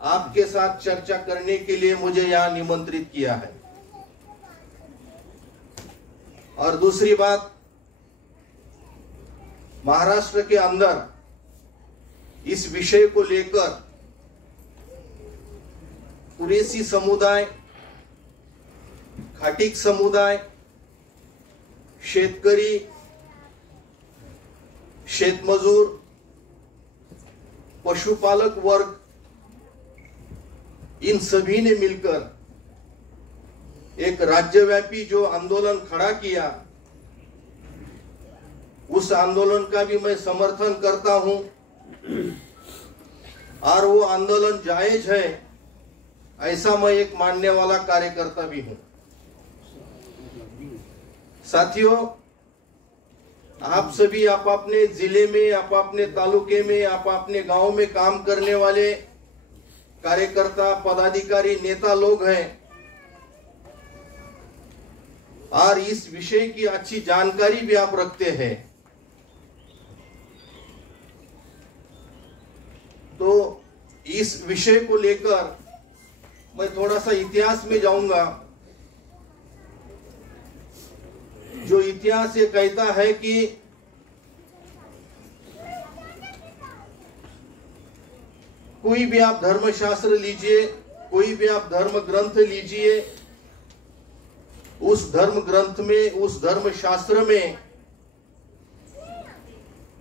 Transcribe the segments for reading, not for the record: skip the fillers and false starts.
आपके साथ चर्चा करने के लिए मुझे यहाँ निमंत्रित किया है। और दूसरी बात, महाराष्ट्र के अंदर इस विषय को लेकर कुरेशी समुदाय, खाटिक समुदाय, शेतकरी, शेतमजूर, पशुपालक वर्ग, इन सभी ने मिलकर एक राज्यव्यापी जो आंदोलन खड़ा किया, उस आंदोलन का भी मैं समर्थन करता हूं और वो आंदोलन जायज है, ऐसा मैं एक मानने वाला कार्यकर्ता भी हूं। साथियों, आप सभी आप अपने जिले में, आप अपने तालुके में, आप अपने गांव में काम करने वाले कार्यकर्ता, पदाधिकारी, नेता लोग हैं और इस विषय की अच्छी जानकारी भी आप रखते हैं। तो इस विषय को लेकर मैं थोड़ा सा इतिहास में जाऊंगा। जो इतिहास ये कहता है कि कोई भी आप धर्मशास्त्र लीजिए, कोई भी आप धर्म ग्रंथ लीजिए, उस धर्म ग्रंथ में, उस धर्म शास्त्र में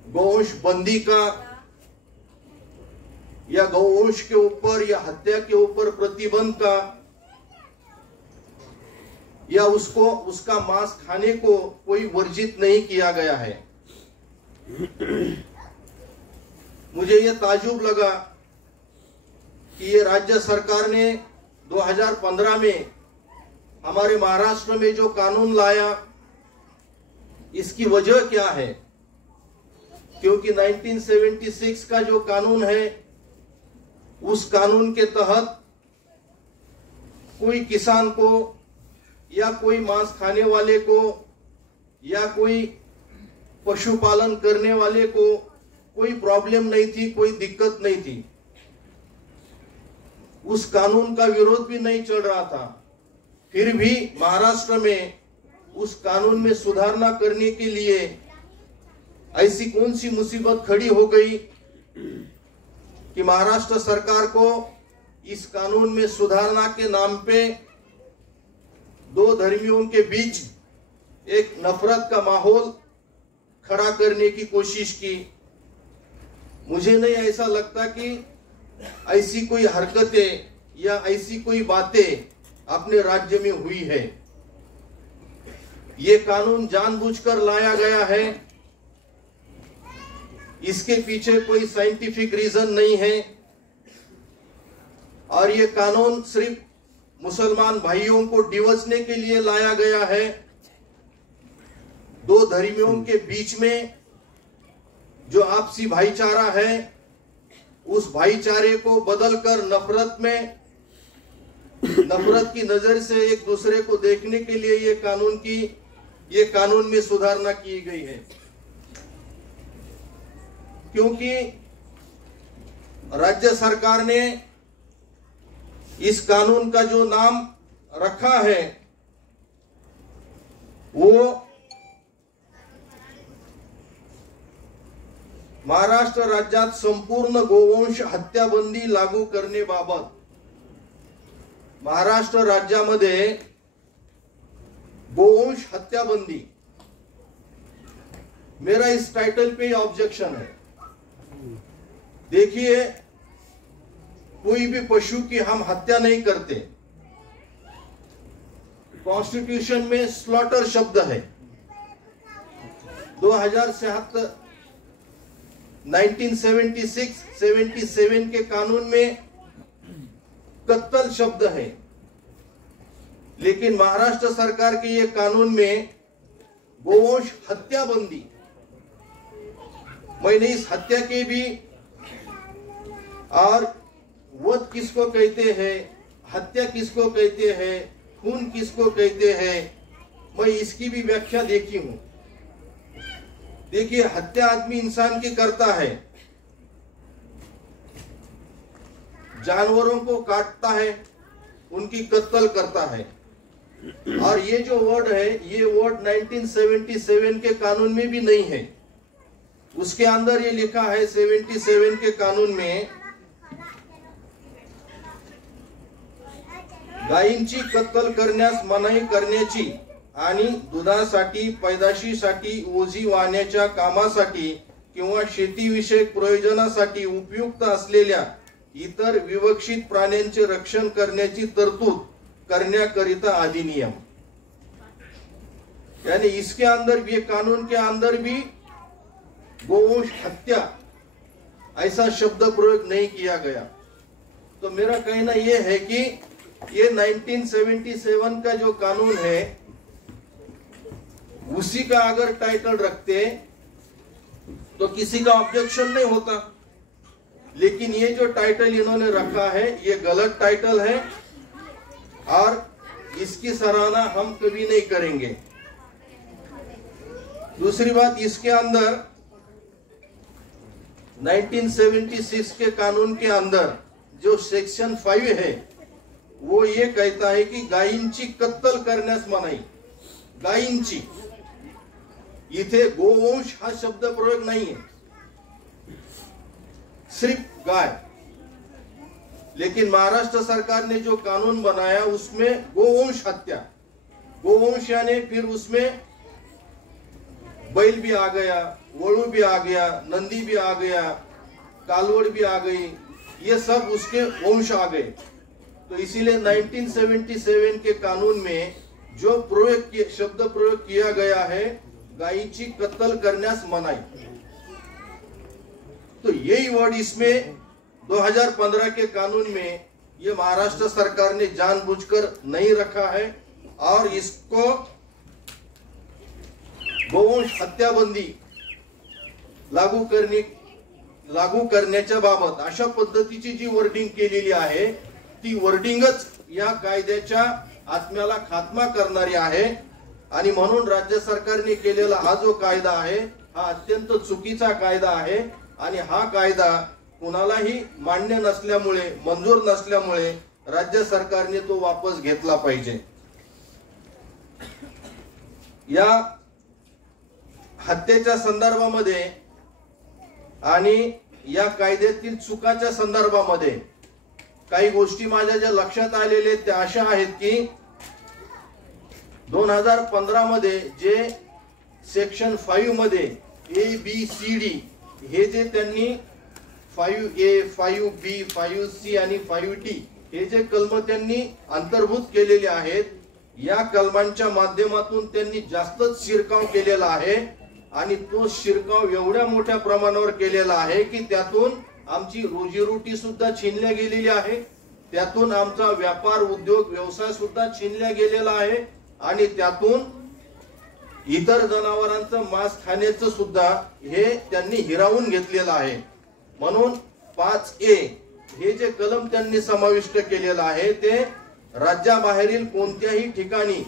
गौवंश बंदी का या गौवंश के ऊपर या हत्या के ऊपर प्रतिबंध का या उसका मांस खाने को कोई वर्जित नहीं किया गया है। मुझे यह ताजुब लगा कि ये राज्य सरकार ने 2015 में हमारे महाराष्ट्र में जो कानून लाया, इसकी वजह क्या है? क्योंकि 1976 का जो कानून है, उस कानून के तहत कोई किसान को या कोई मांस खाने वाले को या कोई पशुपालन करने वाले को कोई प्रॉब्लम नहीं थी, कोई दिक्कत नहीं थी। उस कानून का विरोध भी नहीं चल रहा था। फिर भी महाराष्ट्र में उस कानून में सुधारणा करने के लिए ऐसी कौन सी मुसीबत खड़ी हो गई कि महाराष्ट्र सरकार को इस कानून में सुधारणा के नाम पे दो धर्मियों के बीच एक नफरत का माहौल खड़ा करने की कोशिश की। मुझे नहीं ऐसा लगता कि ऐसी कोई हरकतें या ऐसी कोई बातें अपने राज्य में हुई है। ये कानून जानबूझकर लाया गया है, इसके पीछे कोई साइंटिफिक रीजन नहीं है और ये कानून सिर्फ मुसलमान भाइयों को डिवोर्सने के लिए लाया गया है। दो धर्मियों के बीच में जो आपसी भाईचारा है, उस भाईचारे को बदलकर नफरत की नजर से एक दूसरे को देखने के लिए ये कानून में सुधारणा की गई है। क्योंकि राज्य सरकार ने इस कानून का जो नाम रखा है वो महाराष्ट्र राज्यात संपूर्ण गोवंश हत्याबंदी लागू करण्याबाबत महाराष्ट्र राज्यामध्ये गोवंश हत्याबंदी, मेरा इस टाइटल पे ऑब्जेक्शन है। देखिए, कोई भी पशु की हम हत्या नहीं करते। कॉन्स्टिट्यूशन में स्लॉटर शब्द है। 1977 के कानून में कत्ल शब्द है, लेकिन महाराष्ट्र सरकार के ये कानून में गोवंश हत्याबंदी। मैंने इस हत्या के भी और वध किसको कहते हैं, हत्या किसको कहते हैं, खून किसको कहते हैं, मैं इसकी भी व्याख्या देखी हूं। देखिए, हत्या आदमी इंसान की करता है। जानवरों को काटता है, उनकी कत्ल करता है। और ये जो वर्ड है, ये वर्ड 1977 के कानून में भी नहीं है। उसके अंदर ये लिखा है 77 के कानून में, गायींची कत्तल करण्यास मनाई करण्याची आणि दुधासाठी, पैदाशीसाठी, ओझी वाहण्याच्या कामासाठी किंवा शेतीविषयक प्रयोजनासाठी उपयुक्त असलेल्या इतर विवक्षित प्राण्यांचे रक्षण करण्याची तरतूद करण्याकरिता अधिनियम। यानी इसके अंदर भी, कानून के अंदर भी गोवंश हत्या ऐसा शब्द प्रयोग नहीं किया गया। तो मेरा कहना यह है कि ये 1977 का जो कानून है उसी का अगर टाइटल रखते तो किसी का ऑब्जेक्शन नहीं होता, लेकिन ये जो टाइटल इन्होंने रखा है ये गलत टाइटल है और इसकी सराहना हम कभी नहीं करेंगे। दूसरी बात, इसके अंदर 1976 के कानून के अंदर जो सेक्शन 5 है वो ये कहता है कि गायींची कत्तल करण्यास मनाई। गायींची, इथे गोवंश हा शब्द प्रयोग नहीं है, सिर्फ गाय। लेकिन महाराष्ट्र सरकार ने जो कानून बनाया उसमें गोवंश हत्या, गोवंश यानी फिर उसमें बैल भी आ गया, वळू भी आ गया, नंदी भी आ गया, कालवड़ भी आ गई, ये सब उसके वंश आ गए। तो इसीलिए 1977 के कानून में जो शब्द प्रयोग किया गया है, गायींची कत्तल करण्यास मनाई, तो यही वर्ड इसमें 2015 के कानून में ये महाराष्ट्र सरकार ने जानबूझकर नहीं रखा है और इसको गोवंश हत्याबंदी लागू करण्याच्या बाबत अशा पद्धतीची जी वर्डिंग केलेली आहे ती वर्डिंगच या कायद्याच्या आत्म्याला खात्मा करणारी आहे। आणि म्हणून राज्य सरकारने केलेला हा जो कायदा आहे हा अत्यंत चुकीचा कायदा आहे आणि हा कायदा कुणालाही मान्य नसल्यामुळे, मंजूर नसल्यामुळे राज्य सरकारने तो वापस घेतला पाहिजे। या हत्येच्या संदर्भामध्ये आणि या कायद्यातील चुकाच्या संदर्भामध्ये काही गोष्टी माझ्या ज्या लक्षात आलेल्या त्या अशा आहेत की 2015 मध्ये जे सेक्शन 5 मध्ये ABCD हे जे त्यांनी 5A, 5B, 5C आणि 5D हे जे कलम त्यांनी अंतर्भूत केलेले आहेत, या कलमांच्या माध्यमातून त्यांनी जास्तच शिरकाव केलेला आहे आणि तो शिरकाव एवढ्या मोठ्या प्रमाणावर केलेला आहे की त्यातून आमची रोजीरोटी सुद्धा छीनल्या गेलेली आहे, त्यातून आमचा व्यापार, उद्योग, व्यवसाय सुद्धा छीनल्या गेलेला आहे आणि त्यातून इतर जनावरांचं मांस खाण्याचं सुद्धा हे त्यांनी हिरावून घेतलेलं आहे। म्हणून 5A हे जे कलम त्यांनी समाविष्ट केलेलं आहे ते राज्याबाहेरील कोणत्याही ठिकाणी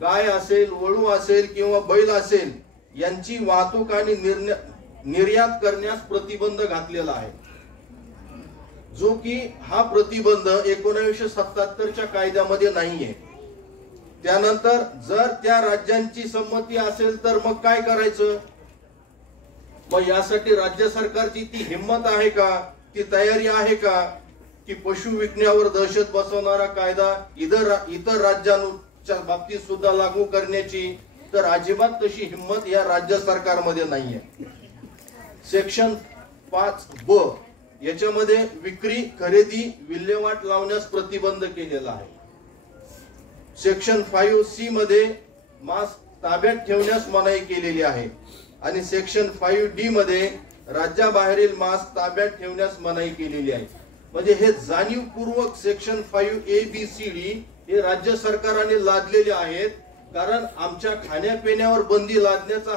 गाय असेल, वळू असेल किंवा बैल असेल यांची वाहतूक आणि निर्यात करण्यास प्रतिबंध घातलेला आहे, जो की हा प्रतिबंध 1977च्या कायद्यामध्ये नाहीये। त्यानंतर जर त्या राज्यांची संमती असेल तर मग काय करायचं? मग यासाठी राज्य सरकारची ती हिम्मत आहे का, ती तयारी आहे का की पशु विकण्यावर दहशत बसवणारा कायदा इतर राज्यांच्या बाबतीत सुद्धा लागू करण्याची? तर अजिबात तशी हिम्मत या राज्य सरकारमध्ये नाहीये। सेक्शन 5B याच्यामध्ये विक्री, खरेदी, विल्हेवाट लावण्यास प्रतिबंध केलेला आहे। सेक्शन 5C मध्ये मांस ताब्यात ठेवण्यास मनाई केलेली आहे आणि सेक्शन 5D मध्ये राज्याबाहेरील मांस ताब्यात ठेवण्यास मनाई केलेली आहे। म्हणजे हे जाणीवपूर्वक सेक्शन 5ABCD हे राज्य सरकारने लादलेले आहेत, कारण आमच्या खाण्यापिण्यावर बंदी लादण्याचा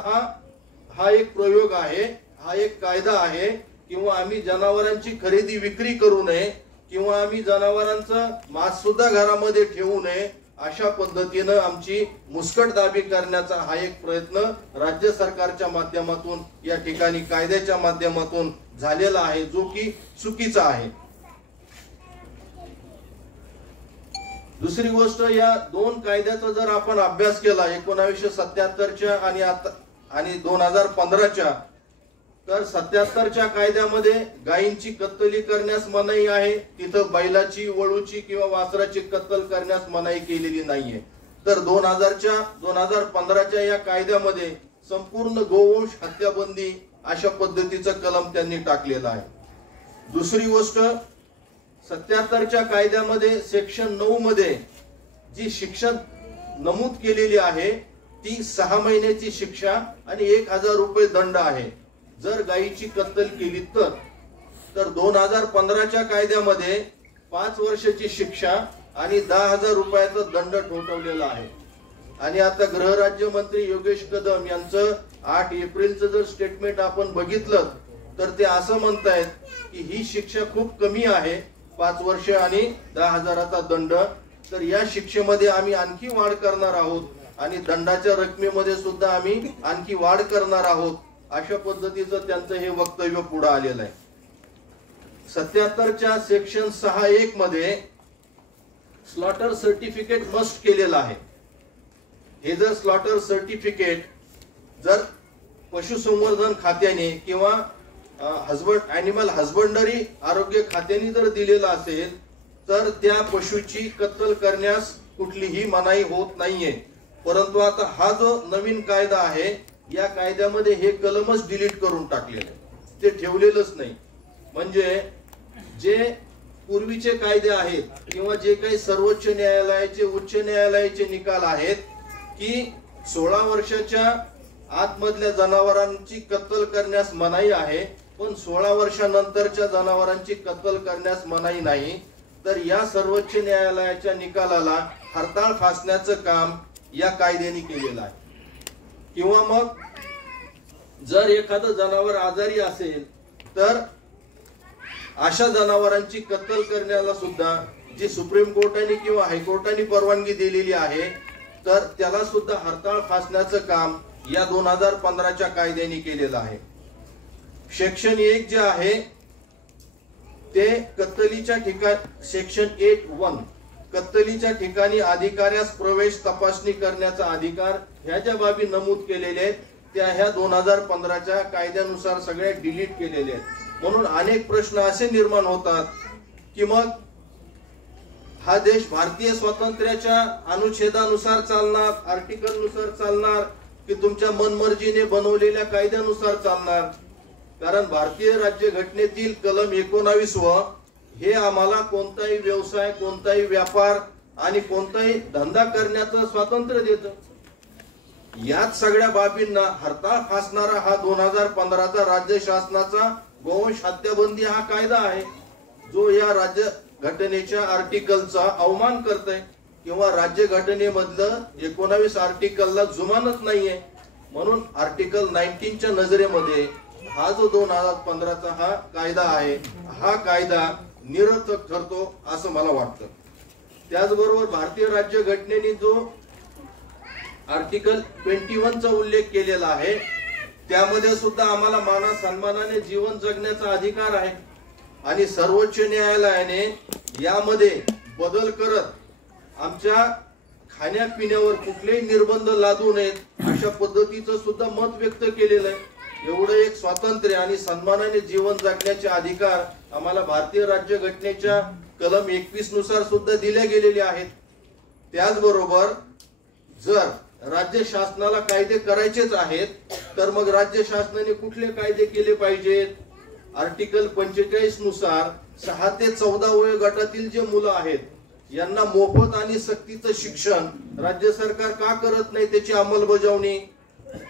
हा एक प्रयोग आहे, हा एक कायदा आहे, किंवा आम्ही जनावरांची खरेदी विक्री करू नये किंवा आम्ही जनावरांचं मांस सुद्धा घरामध्ये ठेवू नये, अशा पद्धतीने आमची मुस्कटदाबी करण्याचा हा एक प्रयत्न राज्य सरकारच्या माध्यमातून या ठिकाणी कायद्याच्या माध्यमातून झालेला आहे, जो की चुकीचा आहे। दुसरी गोष्ट, या दोन कायद्याचा जर आपण अभ्यास केला 1977च्या आणि 2015च्या, तर 77च्या कायद्यामध्ये गायींची कत्तली करण्यास मनाई आहे, तिथं बैलाची, वळूची किंवा वासराची कत्तल करण्यास मनाई केलेली नाहीये. तर 2015च्या या कायद्यामध्ये संपूर्ण गोवंश हत्याबंदी अशा पद्धतीचं कलम त्यांनी टाकलेलं आहे. दुसरी गोष्ट, 77च्या कायद्यामध्ये सेक्शन 9 मध्ये जी शिक्षा नमूद केलेली आहे ती 6 महिन्याची शिक्षा आणि 1000 रुपये दंड आहे जर गायीची कत्तल केली तर 2015च्या कायद्यामध्ये 5 वर्षाची शिक्षा आणि 10,000 रुपयाचा दंड ठोठावलेला आहे. आणि आता गृहराज्यमंत्री योगेश कदम यांचं 8 एप्रिलचं जर स्टेटमेंट आपण बघितलं तर ते असं म्हणतायत की ही शिक्षा खूप कमी आहे, 5 वर्ष आणि 10,000चा दंड. तर या शिक्षेमध्ये आम्ही आणखी वाढ करणार आहोत आणि दंडाच्या रकमेमध्ये सुद्धा आम्ही आणखी वाढ करणार आहोत, अशा पद्धतीचं त्यांचं हे वक्तव्य पुढे आलेलं आहे. 77च्या सेक्शन 6(1) मध्ये स्लॉटर सर्टिफिकेट मस्ट केलेलं आहे. हे जर स्लॉटर सर्टिफिकेट जर पशुसंवर्धन खात्याने किंवा ॲनिमल हजबंडरी आरोग्य खात्याने जर दिलेलं असेल तर त्या पशुची कत्तल करण्यास कुठलीही मनाई होत नाहीये. परंतु आता हा जो नवीन कायदा आहे या कायद्यामध्ये हे कलमच डिलीट करून टाकलेलं आहे, ते ठेवलेलंच नाही. म्हणजे जे पूर्वीचे कायदे आहेत किंवा जे काही सर्वोच्च न्यायालयाचे, उच्च न्यायालयाचे निकाल आहेत की 16 वर्षाच्या आतमधल्या जनावरांची कत्तल करण्यास मनाई आहे, पण 16 वर्षानंतरच्या जनावरांची कत्तल करण्यास मनाई नाही, तर या सर्वोच्च न्यायालयाच्या निकालाला हरताळ फासण्याचं काम या कायद्याने केलेलं आहे. किंवा मग जर एखादं जनावर आजारी असेल तर अशा जनावरांची कत्तल करण्याला सुद्धा जी सुप्रीम कोर्टाने किंवा हायकोर्टाने परवानगी दिलेली आहे तर त्याला सुद्धा हरताळ फासण्याचं काम या 2015च्या कायद्याने केलेलं आहे. सेक्शन 1 जे आहे ते कत्तलीच्या ठिकाणी, सेक्शन 8(1) कत्तलीच्या ठिकाणी अधिकाऱ्यास प्रवेश तपासणी करण्याचा अधिकार, ह्या ज्या बाबी नमूद केलेल्या आहेत त्या ह्या 2015च्या कायद्यानुसार सगळ्या डिलीट केलेल्या आहेत. म्हणून अनेक प्रश्न असे निर्माण होतात की मग हा देश भारतीय स्वातंत्र्याच्या अनुच्छेदानुसार चालणार, आर्टिकल नुसार चालणार की तुमच्या मनमर्जीने बनवलेल्या कायद्यानुसार चालणार? कारण भारतीय राज्यघटनेतील कलम 19 हे आम्हाला कोणताही व्यवसाय, कोणताही व्यापार आणि कोणताही धंदा करण्याचं स्वातंत्र्य देतं. याच सगळ्या बाबींना हरताळ फासणारा हा 2015चा राज्य शासनाचा गोवंश हत्याबंदी हा कायदा आहे, जो या राज्य घटनेच्या आर्टिकलचा अवमान करतोय किंवा राज्यघटनेमधलं 19 आर्टिकलला जुमानत नाहीये. म्हणून आर्टिकल 19च्या नजरेमध्ये हा जो 2015चा हा कायदा आहे हा कायदा निरर्थक ठरतो असं मला वाटतं. त्याचबरोबर भारतीय राज्यघटनेने जो आर्टिकल 21चा उल्लेख केलेला आहे त्यामध्ये सुद्धा आम्हाला माना सन्मानाने जीवन जगण्याचा अधिकार आहे आणि सर्वोच्च न्यायालयाने यामध्ये बदल करत आमच्या खाण्यापिण्यावर कुठलेही निर्बंध लादू नयेत अशा पद्धतीचं सुद्धा मत व्यक्त केलेलं आहे. एवढं एक स्वातंत्र्य आणि सन्मानाने जीवन जगण्याचे अधिकार आम्हाला भारतीय राज्यघटनेच्या कलम 21 नुसार सुद्धा दिले गेलेले आहेत. त्याचबरोबर जर राज्य शासनाला कायदे करायचेच आहेत तर मग राज्य शासनाने कुठले कायदे केले पाहिजेत? आर्टिकल 45 नुसार 6 ते 14 वयोगटातील जे मुलं आहेत यांना मोफत आणि सक्तीचं शिक्षण राज्य सरकार का करत नाही त्याची अंमलबजावणी.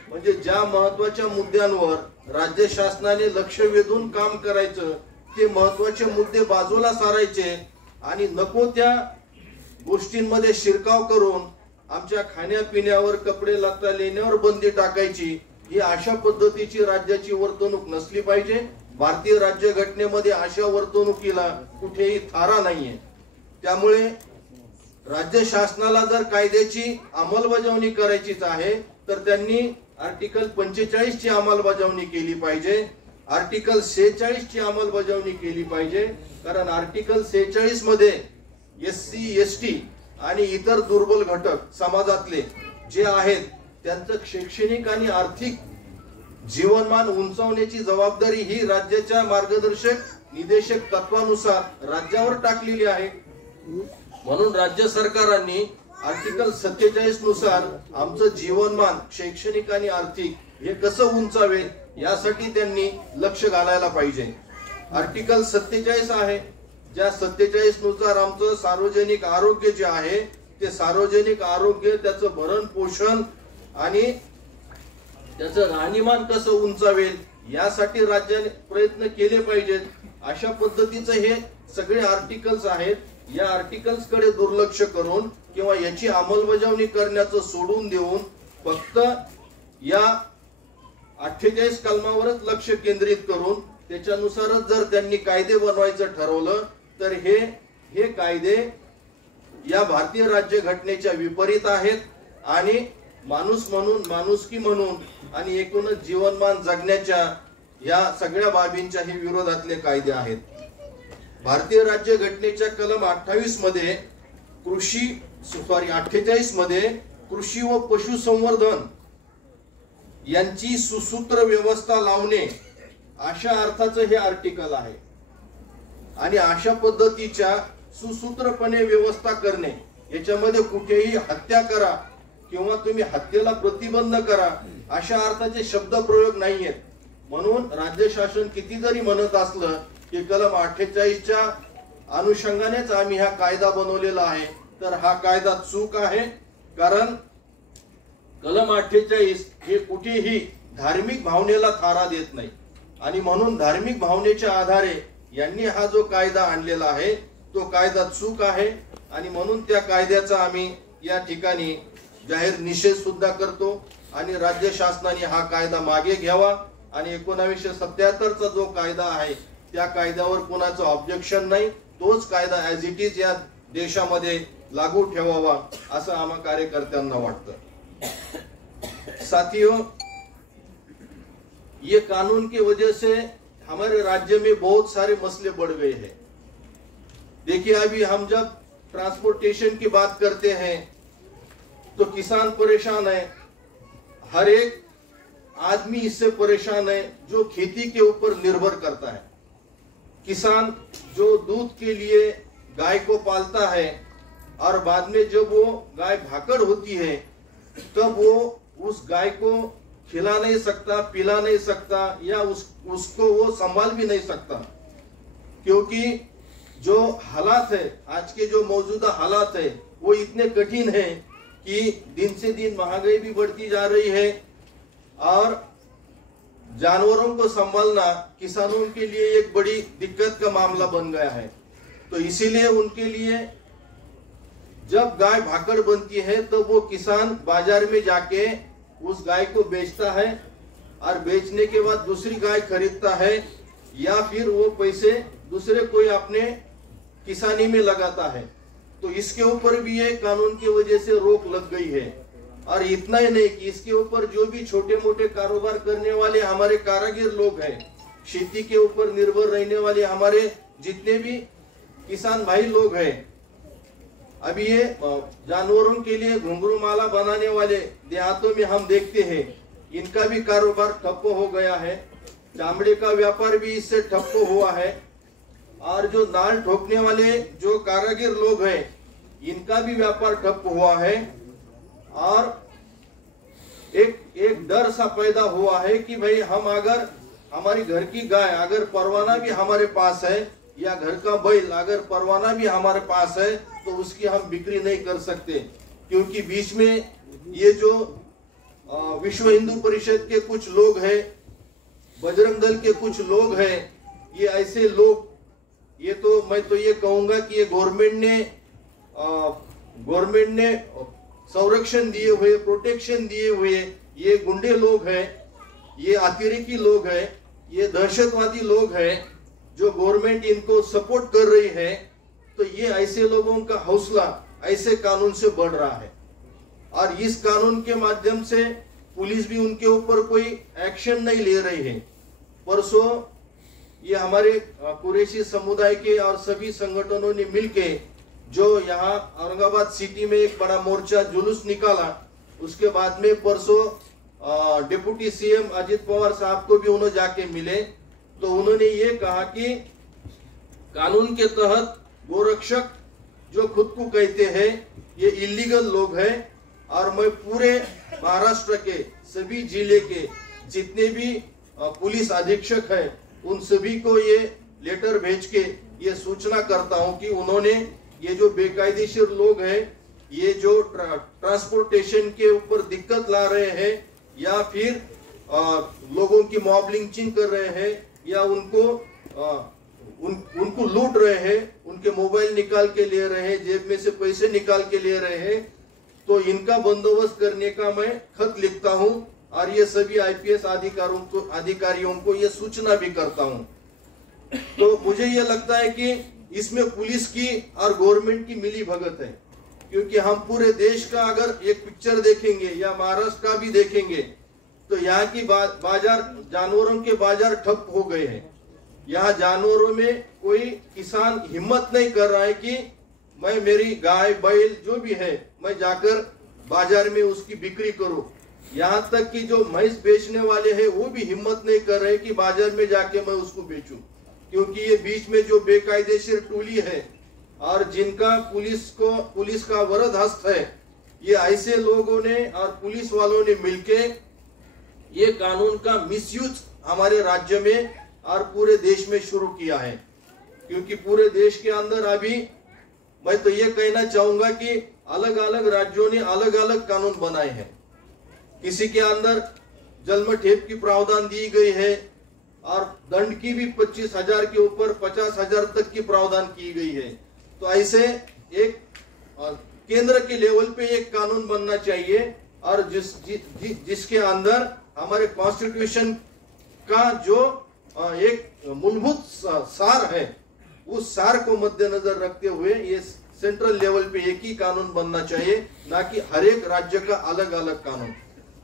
म्हणजे ज्या महत्वाच्या मुद्द्यांवर राज्य शासनाने लक्ष वेधून काम करायचं ते महत्वाचे मुद्दे बाजूला सारायचे आणि नको त्या गोष्टींमध्ये शिरकाव करून आमच्या खाण्यापिण्यावर, कपडे लत्ता लेण्यावर बंदी टाकायची, ही अशा पद्धतीची राज्याची वर्तणूक नसली पाहिजे. भारतीय राज्यघटनेमध्ये अशा वर्तणुकीला कुठेही थारा नाहीये. त्यामुळे राज्य शासनाला जर कायद्याची अंमलबजावणी करायचीच आहे तर त्यांनी आर्टिकल 45 ची अंमलबजावणी केली पाहिजे, आर्टिकल 46 ची अंमलबजावणी केली पाहिजे. कारण आर्टिकल 46 मध्ये SC ST आणि इतर दुर्बल घटक समाजातले जे आहेत त्यांचं शैक्षणिक आणि आर्थिक जीवनमान उंचावण्याची जबाबदारी ही राज्याच्या मार्गदर्शक निदेशक तत्वानुसार राज्यावर टाकलेली आहे। म्हणून राज्य सरकारांनी आर्टिकल 47 नुसार आमचं जीवनमान शैक्षणिक आणि आर्थिक हे कसं उंचावेल यासाठी त्यांनी लक्ष घालायला पाहिजे। आर्टिकल 47 आहे, ज्या 47 नुसार आमचं सार्वजनिक आरोग्य जे आहे ते सार्वजनिक आरोग्य, त्याचं भरण पोषण आणि त्याचं राहणीमान कसं उंचावेल यासाठी राज्याने प्रयत्न केले पाहिजेत। अशा पद्धतीचं हे सगळे आर्टिकल्स आहेत। या आर्टिकल्स कडे दुर्लक्ष करून किंवा याची अंमलबजावणी करण्याचं सोडून देऊन फक्त या 48 कलमावरच लक्ष केंद्रित करून त्याच्यानुसारच जर त्यांनी कायदे बनवायचं ठरवलं तर हे कायदे या भारतीय राज्यघटनेच्या विपरीत आहेत आणि माणूस म्हणून, माणुसकी म्हणून आणि एकूणच जीवनमान जगण्याच्या या सगळ्या बाबींच्या विरोधातले कायदे आहेत। भारतीय राज्यघटनेच्या कलम 48 मध्ये 48 मध्ये कृषी व पशुसंवर्धन यांची सुसूत्र व्यवस्था लावणे अशा अर्थाचं हे आर्टिकल आहे आणि अशा पद्धतीच्या सुसूत्रपणे व्यवस्था करणे, याच्यामध्ये कुठेही हत्या करा किंवा तुम्ही हत्येला प्रतिबंध करा अशा अर्थाचे शब्द प्रयोग नाहीयेत। म्हणून राज्य शासन किती जरी म्हणत असलं की कलम 48च्या अनुषंगानेच आम्ही हा कायदा बनवलेला आहे, तर हा कायदा चूक आहे। कारण कलम 48 हे कुठेही धार्मिक भावनेला थारा देत नाही आणि म्हणून धार्मिक भावनेच्या आधारे यांनी हा जो कायदा आणलेला आहे तो कायदा चूक आहे आणि म्हणून त्या कायद्याचा आम्ही या ठिकाणी जाहीर निषेध सुद्धा करतो आणि राज्य शासनाने हा कायदा मागे घ्यावा आणि 1977 चा जो कायदा आहे त्या कायद्यावर कोणाचं ऑब्जेक्शन नाही, तोच कायदा ऍज इट इज या देशामध्ये लागू ठेवावा असं आम्हा कार्यकर्त्यांना वाटतं। साथियों, ये कानून की वजह से हमारे राज्य में बहुत सारे मसले बढ़ गए हैं। देखिए, अभी हम जब ट्रांसपोर्टेशन की बात करते हैं तो किसान परेशान है, हर एक आदमी इससे परेशान है जो खेती के ऊपर निर्भर करता है। किसान जो दूध के लिए गाय को पालता है और बाद में जब वो गाय भाकड़ होती है तब वो उस गाय को खिला नहीं सकता, पिला नहीं सकता या उसको वो संभाल भी नहीं सकता, क्योंकि जो हालात है, आज के जो मौजूदा हालात है वो इतने कठिन है कि दिन से दिन महंगाई भी बढ़ती जा रही है और जानवरों को संभालना किसानों के लिए एक बड़ी दिक्कत का मामला बन गया है। तो इसीलिए उनके लिए जब गाय भाकड़ बनती है तो वो किसान बाजार में जाके उस गाय को बेचता है और बेचने के बाद दूसरी गाय खरीदता है या फिर वो पैसे दूसरे कोई अपने किसानी में लगाता है। तो इसके ऊपर भी ये कानून की वजह से रोक लग गई है। और इतना ही नहीं कि इसके ऊपर जो भी छोटे मोटे कारोबार करने वाले हमारे कारीगर लोग हैं, खेती के ऊपर निर्भर रहने वाले हमारे जितने भी किसान भाई लोग हैं, अभी ये जानवरों के लिए घुंघरू माला बनाने वाले देहातों में हम देखते हैं, इनका भी कारोबार ठप्प हो गया है। चामड़े का व्यापार भी इससे ठप्प हुआ है और जो नाल ठोकने वाले जो कारीगर लोग हैं इनका भी व्यापार ठप्प हुआ है और एक डर सा पैदा हुआ है कि भाई हम अगर हमारी घर की गाय अगर परवाना भी हमारे पास है या घर का बैल अगर परवाना भी हमारे पास है तो उसकी हम बिक्री नहीं कर सकते, क्योंकि बीच में ये जो विश्व हिंदू परिषद के कुछ लोग हैं, बजरंग दल के कुछ लोग हैं, ये ऐसे लोग, ये तो मैं तो ये कहूंगा कि ये गवर्नमेंट ने संरक्षण दिए हुए, प्रोटेक्शन दिए हुए ये गुंडे लोग हैं, ये अतिरेकी लोग हैं, ये दहशतवादी लोग हैं जो गवर्नमेंट इनको सपोर्ट कर रही है। तो ये ऐसे लोगों का हौसला ऐसे कानून से बढ़ रहा है और इस कानून के माध्यम से पुलिस भी उनके ऊपर कोई एक्शन नहीं ले रही है। परसों ये हमारे कुरैशी समुदाय के और सभी संगठनों ने मिलके जो यहाँ औरंगाबाद सिटी में एक बड़ा मोर्चा जुलूस निकाला, उसके बाद में परसों डिप्टी सीएम अजित पवार साहब को भी उन्होंने जाके मिले, तो उन्होंने ये कहा कि कानून के तहत गोरक्षक जो खुद को कहते हैं ये इलीगल लोग हैं, और मैं पूरे महाराष्ट्र के सभी जिले के जितने भी पुलिस अधीक्षक हैं उन सभी को ये लेटर भेज के ये सूचना करता हूं कि उन्होंने ये जो बेकायदेशीर लोग हैं, ये जो ट्रांसपोर्टेशन के ऊपर दिक्कत ला रहे हैं या फिर लोगों की मॉब लिंचिंग कर रहे हैं या उनको लूट रहे हैं, उनके मोबाइल निकाल के ले रहे हैं, जेब में से पैसे निकाल के ले रहे हैं, तो इनका बंदोबस्त करने का मैं खत लिखता हूं और ये सभी आईपीएस अधिकारियों को ये सूचना भी करता हूं। तो मुझे ये लगता है कि इसमें पुलिस की और गवर्नमेंट की मिली भगत है, क्योंकि हम पूरे देश का अगर एक पिक्चर देखेंगे या महाराष्ट्र का भी देखेंगे तो यहाँ की बाजार, जानवरों के बाजार ठप हो गए हैं। यहाँ जानवरों में कोई किसान हिम्मत नहीं कर रहा है कि मैं मेरी गाय बैल जो भी है मैं जाकर बाजार में उसकी बिक्री करूं। यहाँ तक कि जो भैंस बेचने वाले हैं वो भी हिम्मत नहीं कर रहे कि बाजार में जाके मैं उसको बेचूं, क्योंकि ये बीच में जो बेकायदेशीर टोली है और जिनका पुलिस का वरद हस्त है, ये ऐसे लोगों ने और पुलिस वालों ने मिलके ये कानून का मिसयूज हमारे राज्य में और पूरे देश में शुरू किया है। क्योंकि पूरे देश के अंदर अभी मैं तो ये कहना चाहूंगा कि अलग अलग राज्यों ने अलग अलग कानून बनाए हैं। किसी के अंदर जन्मठेप की प्रावधान दी गई है और दंड की भी 25,000 के ऊपर 50,000 तक की प्रावधान की गई है। तो ऐसे एक केंद्र के लेवल पे एक कानून बनना चाहिए और जिसके अंदर हमारे कॉन्स्टिट्यूशन का जो एक मूलभूत सार है, उस सार को मद्देनजर रखते हुए ये सेंट्रल लेवल पे एक ही कानून बनना चाहिए, ना कि हर एक राज्य का अलग अलग कानून।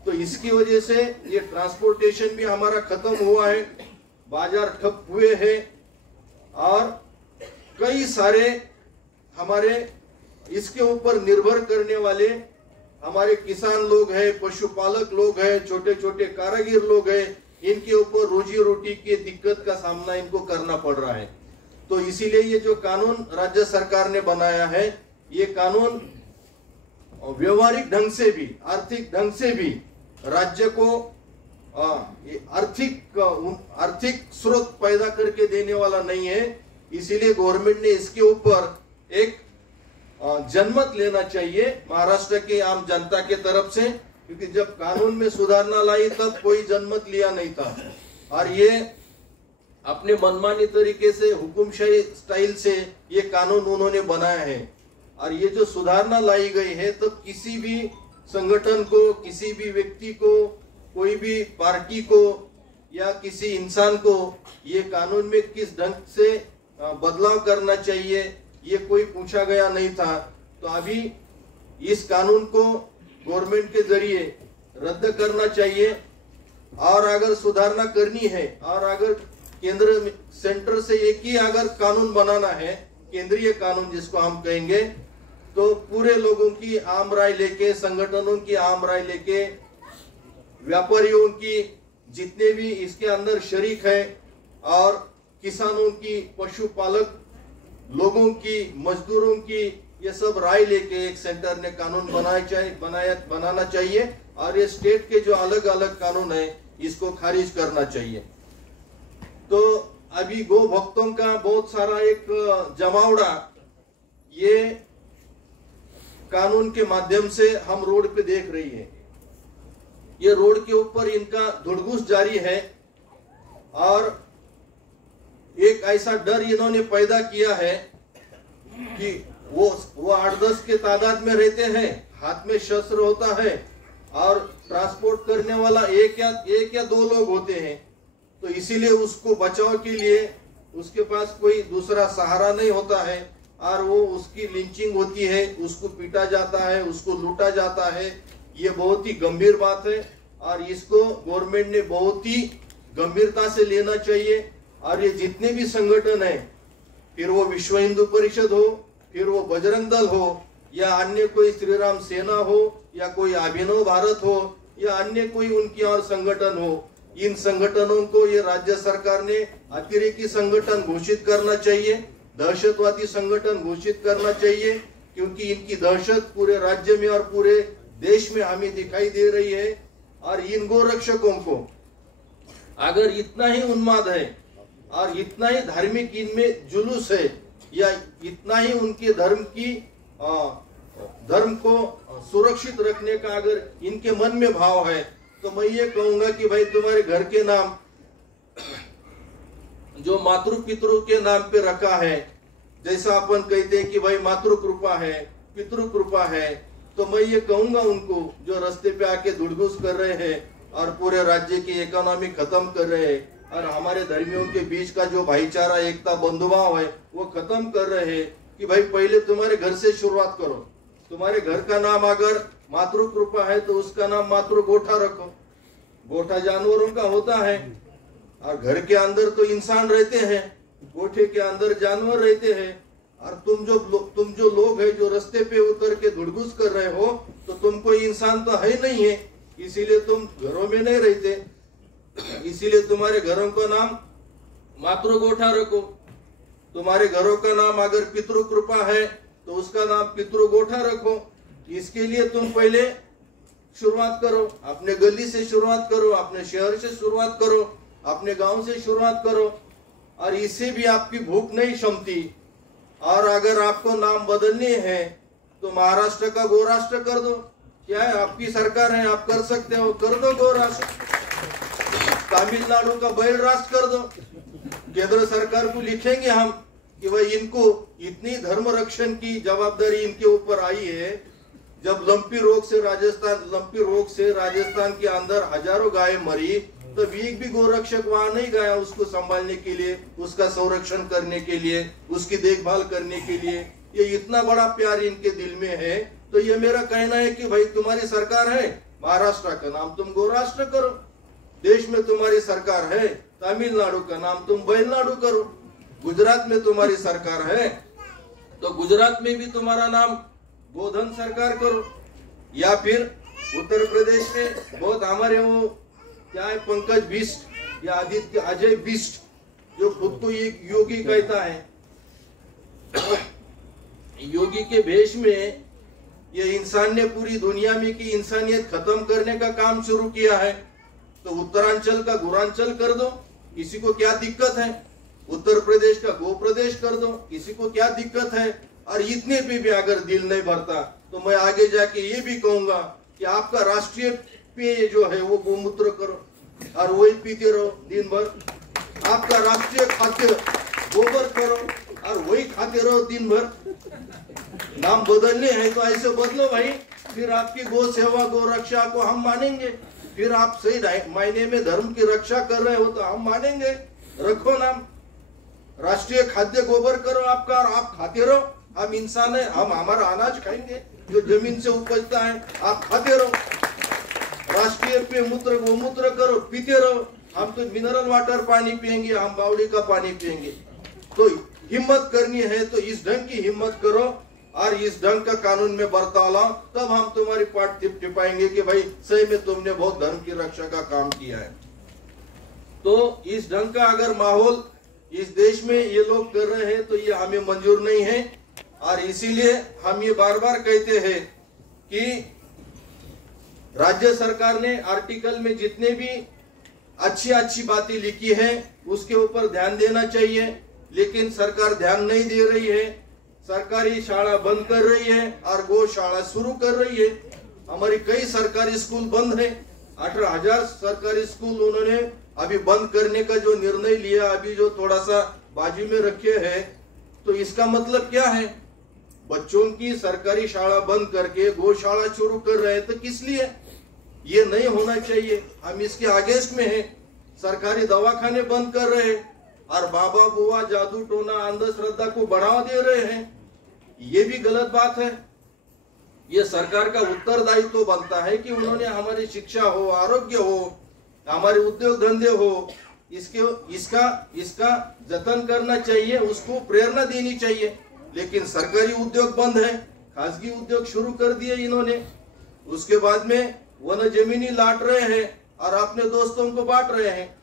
तो इसकी वजह से ये ट्रांसपोर्टेशन भी हमारा खत्म हुआ है, बाजार ठप हुए हैं और कई सारे हमारे इसके ऊपर निर्भर करने वाले हमारे किसान लोग हैं, पशुपालक लोग हैं, छोटे छोटे कारीगर लोग हैं, इनके ऊपर रोजी रोटी की दिक्कत का सामना इनको करना पड़ रहा है। तो इसीलिए ये जो कानून राज्य सरकार ने बनाया है, ये कानून व्यवहारिक ढंग से भी, आर्थिक ढंग से भी राज्य को आर्थिक स्रोत पैदा करके देने वाला नहीं है। इसीलिए गवर्नमेंट ने इसके ऊपर एक जनमत लेना चाहिए महाराष्ट्र के आम जनता के तरफ से, क्योंकि जब कानून में सुधारना लाई तब कोई जनमत लिया नहीं था और ये अपने मनमानी तरीके से हुकुमशाही स्टाइल से ये कानून उन्होंने बनाया है। और ये जो सुधारना लाई गई है तो किसी भी संगठन को, किसी भी व्यक्ति को, कोई भी पार्टी को या किसी इंसान को ये कानून में किस ढंग से बदलाव करना चाहिए ये कोई पूछा गया नहीं था। तो अभी इस कानून को गवर्नमेंट के जरिए रद्द करना चाहिए और अगर सुधारना करनी है और अगर केंद्र सेंटर से एक ही अगर कानून बनाना है, केंद्रीय कानून जिसको हम कहेंगे, तो पूरे लोगों की आम राय लेके, संगठनों की आम राय लेके, व्यापारियों की, जितने भी इसके अंदर शरीक है, और किसानों की, पशुपालक लोगों की, मजदूरों की, ये सब राय लेके एक सेंटर ने कानून बनाना चाहिए और ये स्टेट के जो अलग अलग कानून है इसको खारिज करना चाहिए। तो अभी गो भक्तों का बहुत सारा एक जमावड़ा ये कानून के माध्यम से हम रोड पे देख रही है। ये रोड के ऊपर इनका धुड़घूस जारी है और एक ऐसा डर इन्होंने पैदा किया है कि वो 8-10 के तादाद में रहते हैं, हाथ में शस्त्र होता है और ट्रांसपोर्ट करने वाला एक या दो लोग होते हैं। तो इसीलिए उसको बचाव के लिए उसके पास कोई दूसरा सहारा नहीं होता है और वो उसकी लिंचिंग होती है, उसको पीटा जाता है, उसको लूटा जाता है। ये बहुत ही गंभीर बात है और इसको गवर्नमेंट ने बहुत ही गंभीरता से लेना चाहिए। और ये जितने भी संगठन है, फिर वो विश्व हिंदू परिषद हो, फिर वो बजरंग दल हो या अन्य कोई श्री राम सेना हो या कोई अभिनव भारत हो या अन्य कोई उनकी और संगठन हो, इन संगठनों को ये राज्य सरकार ने अतिरेकी संगठन घोषित करना चाहिए, दहशतवादी संगठन घोषित करना चाहिए, क्योंकि इनकी दहशत पूरे राज्य में और पूरे देश में हमें दिखाई दे रही है। और इन गोरक्षकों को अगर इतना ही उन्माद है और इतना ही धार्मिक इनमें जुलूस है या इतना ही उनके धर्म को सुरक्षित रखने का अगर इनके मन में भाव है, तो मैं ये कहूंगा कि भाई तुम्हारे घर के नाम जो मातृ पितृ के नाम पे रखा है, जैसा अपन कहते हैं कि भाई मातृ कृपा है, पितृ कृपा है, तो मैं ये कहूंगा उनको जो रास्ते पे आके दुड़घूस कर रहे हैं और पूरे राज्य की इकोनॉमी खत्म कर रहे हैं और हमारे धर्मियों के बीच का जो भाईचारा एकता बंधुभाव है वो खत्म कर रहे हैं, कि भाई पहले तुम्हारे घर से शुरुआत करो। तुम्हारे घर का नाम अगर मातृ कृपा है तो उसका नाम मातृ गोठा रखो। गोठा जानवरों का होता है और घर के अंदर तो इंसान रहते हैं, गोठे के अंदर जानवर रहते हैं। और तुम जो लोग है जो रास्ते पे उतर के धुड़घूस कर रहे हो, तो तुम कोई इंसान तो है नहीं है, इसीलिए तुम घरों में नहीं रहते, इसीलिए तुम्हारे घरों का नाम मातृ गोठा रखो। तुम्हारे घरों का नाम अगर पितृ कृपा है तो उसका नाम पितृ गोठा रखो। इसके लिए तुम पहले शुरुआत करो, अपने गली से शुरुआत करो, अपने शहर से शुरुआत करो, अपने गांव से शुरुआत करो, और इससे भी आपकी भूख नहीं शमती। और अगर आपको नाम बदलने हैं तो महाराष्ट्र का गौराष्ट्र कर दो, क्या है, आपकी सरकार है, आप कर सकते हो, कर दो गौराष्ट्र। तमिलनाडु का बैल राष्ट्र कर दो। केंद्र सरकार को लिखेंगे हम कि भाई इनको इतनी धर्म रक्षण की जवाबदारी इनके ऊपर आई है। जब लंपी रोग से राजस्थान के अंदर हजारों गायें मरी, तो एक भी गोरक्षक वहां नहीं गया उसको संभालने के लिए, उसका संरक्षण करने के लिए, उसकी देखभाल करने के लिए। ये इतना बड़ा प्यार इनके दिल में है। तो ये मेरा कहना है कि भाई तुम्हारी सरकार है, महाराष्ट्र का नाम तुम गौराष्ट्र करो। देश में तुम्हारी सरकार है, तमिलनाडु का नाम तुम बैलनाडु करो। गुजरात में तुम्हारी सरकार है तो गुजरात में भी तुम्हारा नाम गोधन सरकार करो। या फिर उत्तर प्रदेश में बहुत हमारे वो क्या है, पंकज बिष्ट या आदित्य अजय बिष्ट, जो खुद को एक योगी कहता है, योगी के भेष में ये इंसान ने पूरी दुनिया में की इंसानियत खत्म करने का काम शुरू किया है। तो उत्तरांचल का गुरांचल कर दो, किसी को क्या दिक्कत है। उत्तर प्रदेश का गो प्रदेश कर दो, किसी को क्या दिक्कत है। और इतने पे भी अगर दिल नहीं भरता तो मैं आगे जाके ये भी कहूंगा कि आपका राष्ट्रीय पेय जो है वो गोमूत्र करो और वही पीते रहो दिन भर। आपका राष्ट्रीय खाद्य गोबर करो और वही खाते रहो दिन भर। नाम बदलने हैं तो ऐसे बदलो भाई, फिर आपकी गो सेवा गो रक्षा को हम मानेंगे। फिर आप सही मायने में धर्म की रक्षा कर रहे हो तो हम मानेंगे। रखो नाम राष्ट्रीय खाद्य गोबर करो आपका, और आप खाते रहो। हम इंसान है, हम हमारा अनाज खाएंगे जो जमीन से उपजता है, आप खाते रहो। राष्ट्रीय पेय मूत्र गोमूत्र करो, पीते रहो। हम तो मिनरल वाटर पानी पियेंगे, हम बावड़ी का पानी पियेंगे। तो हिम्मत करनी है तो इस ढंग की हिम्मत करो और इस ढंग का कानून में बर्ताव लाओ, तब हम तुम्हारी पाठ टिपाएंगे कि भाई सही में तुमने बहुत धर्म की रक्षा का काम किया है। तो इस ढंग का अगर माहौल इस देश में ये लोग कर रहे हैं तो ये हमें मंजूर नहीं है। और इसीलिए हम ये बार बार कहते हैं कि राज्य सरकार ने आर्टिकल में जितने भी अच्छी बातें लिखी है उसके ऊपर ध्यान देना चाहिए, लेकिन सरकार ध्यान नहीं दे रही है। सरकारी शाला बंद कर रही है और गौशाला शुरू कर रही है। हमारी कई सरकारी स्कूल बंद है, 18,000 सरकारी स्कूल उन्होंने अभी बंद करने का जो निर्णय लिया, अभी जो थोड़ा सा बाजू में रखे है। तो इसका मतलब क्या है, बच्चों की सरकारी शाला बंद करके गौशाला शुरू कर रहे हैं, तो किस लिए? ये नहीं होना चाहिए। हम इसके अगेंस्ट में हैं। सरकारी दवाखाने बंद कर रहे हैं और बाबा बुआ जादू टोना अंधश्रद्धा को बढ़ावा दे रहे हैं, ये भी गलत बात है। ये सरकार का उत्तरदायित्व बनता है कि उन्होंने हमारी शिक्षा हो, आरोग्य हो, हमारे उद्योग धंधे हो, इसका जतन करना चाहिए, उसको प्रेरणा देनी चाहिए। लेकिन सरकारी उद्योग बंद है, खासगी उद्योग शुरू कर दिए इन्होंने। उसके बाद में वन जमीनी लाट रहे हैं और अपने दोस्तों को बांट रहे हैं।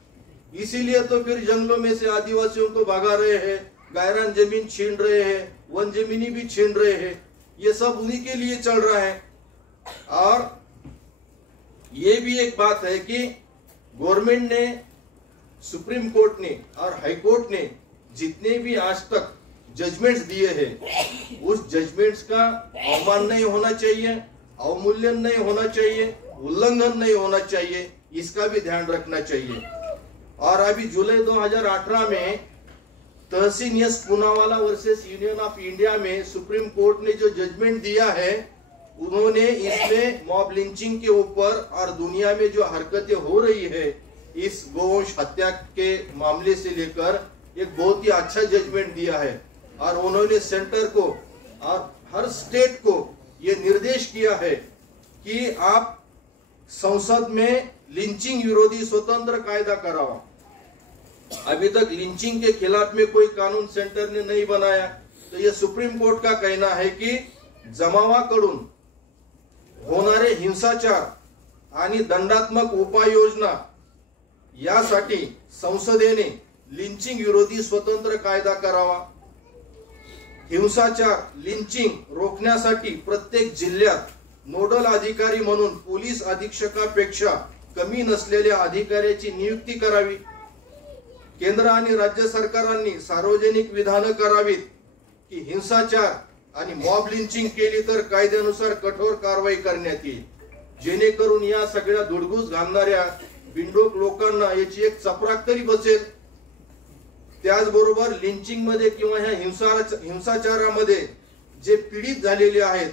इसीलिए तो फिर जंगलों में से आदिवासियों को भगा रहे हैं, गायरान जमीन छीन रहे हैं, वन जमीनी भी छीन रहे हैं। ये सब उन्हीं के लिए चल रहा है। और ये भी एक बात है कि गवर्नमेंट ने, सुप्रीम कोर्ट ने और हाई कोर्ट ने जितने भी आज तक जजमेंट्स दिए हैं, उस जजमेंट्स का अवमान नहीं होना चाहिए, अवमूल्यन नहीं होना चाहिए, उल्लंघन नहीं होना चाहिए, इसका भी ध्यान रखना चाहिए। और अभी जुलाई 2018 में Tehseen S Poonawalla versus union of India में सुप्रीम कोर्ट ने जो जजमेंट दिया है, उन्होंने इसमें मॉब लिंचिंग के ऊपर और दुनिया में जो हरकतें हो रही है इस गोवंश हत्या के मामले से लेकर एक बहुत ही अच्छा जजमेंट दिया है। और उन्होंने सेंटर को और हर स्टेट को ये निर्देश किया है कि आप संसद में लिंचिंग विरोधी स्वतंत्र कायदा कराओ। अभी तक लिंचिंग के खिलाफ में कोई कानून सेंटर ने नहीं बनाया, तो ये सुप्रीम कोर्ट का कहना है कि जमावाकडून होणारे हिंसाचार आणि दंडात्मक उपाययोजना यासाठी संसदेने लिंचिंग विरोधी स्वतंत्र कायदा करावा। हिंसाचार, लिंचिंग रोखण्यासाठी प्रत्येक जिल्ह्यात नोडल अधिकारी म्हणून पोलीस अधीक्षकापेक्षा कमी नसलेल्या अधिकाऱ्याची नियुक्ती करावी। केंद्र आणि राज्य सरकारांनी सार्वजनिक विधान करावीत की हिंसाचार आणि मॉब लिंचिंग केली तर कायद्यानुसार कठोर कारवाई करण्यात येईल, जेणेकरून या सगळ्या धुडगूस घालणाऱ्या बिनडोक लोकांना याची एक चपराक तरी बसेल। त्याचबरोबर लिंचिंग मध्ये किंवा ह्या हिंसाचारामध्ये जे पीडित झालेले आहेत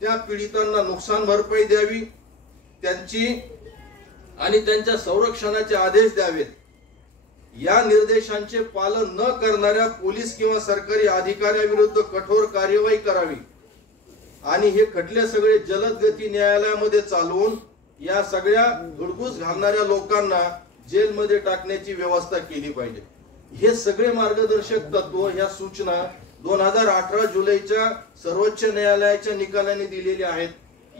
त्या पीडितांना नुकसान भरपाई द्यावी, त्यांची आणि त्यांच्या संरक्षणाचे आदेश द्यावेत। या निर्देशांचे पालन न करणाऱ्या पोलीस किंवा सरकारी अधिकाऱ्यांविरुद्ध कठोर कार्यवाही करावी आणि हे खटले सगळे जलद गती न्यायालयामध्ये चालवून या सगळ्या धुडगूस घालणाऱ्या लोकांना जेलमध्ये टाकण्याची व्यवस्था केली पाहिजे। हे सगळे मार्गदर्शक तत्व, ह्या सूचना 2018 जुलैच्या सर्वोच्च न्यायालयाच्या निकालाने दिलेली आहेत।